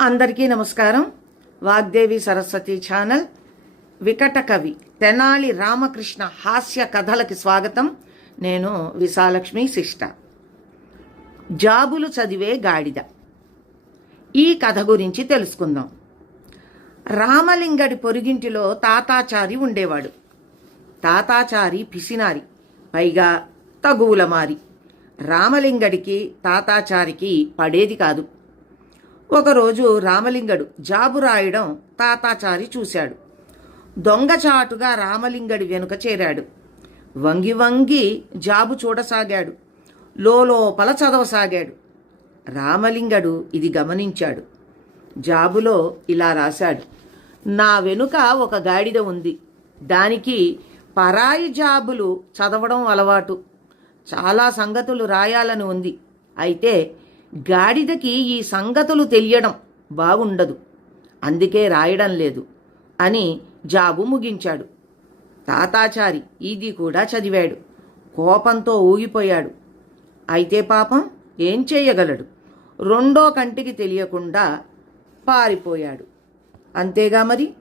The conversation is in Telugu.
అందరికీ నమస్కారం. వాగ్దేవి సరస్వతి ఛానల్ వికట కవి తెనాలి రామకృష్ణ హాస్య కథలకి స్వాగతం. నేను విశాలక్ష్మి శిష్ట. జాబులు చదివే గాడిద. ఈ కథ గురించి తెలుసుకుందాం. రామలింగడి పొరుగింటిలో తాతాచారి ఉండేవాడు. తాతాచారి పిసినారి పైగా తగువుల మారి రామలింగడికి తాతాచారికి పడేది కాదు. ఒకరోజు రామలింగడు జాబు రాయడం తాతాచారి చూశాడు. దొంగచాటుగా రామలింగడి వెనుక చేరాడు. వంగి వంగి జాబు చూడసాగాడు. లోపల చదవసాగాడు. రామలింగడు ఇది గమనించాడు. జాబులో ఇలా రాశాడు. నా వెనుక ఒక గాడిద ఉంది. దానికి పరాయి జాబులు చదవడం అలవాటు. చాలా సంగతులు రాయాలని ఉంది. అయితే గాడిదకి ఈ సంగతులు తెలియడం బాగుండదు. అందుకే రాయడం లేదు అని జాబు ముగించాడు. తాతాచారి ఇది కూడా చదివాడు. కోపంతో ఊగిపోయాడు. అయితే పాపం ఏం చేయగలడు? రెండో కంటికి తెలియకుండా పారిపోయాడు. అంతేగా మరి?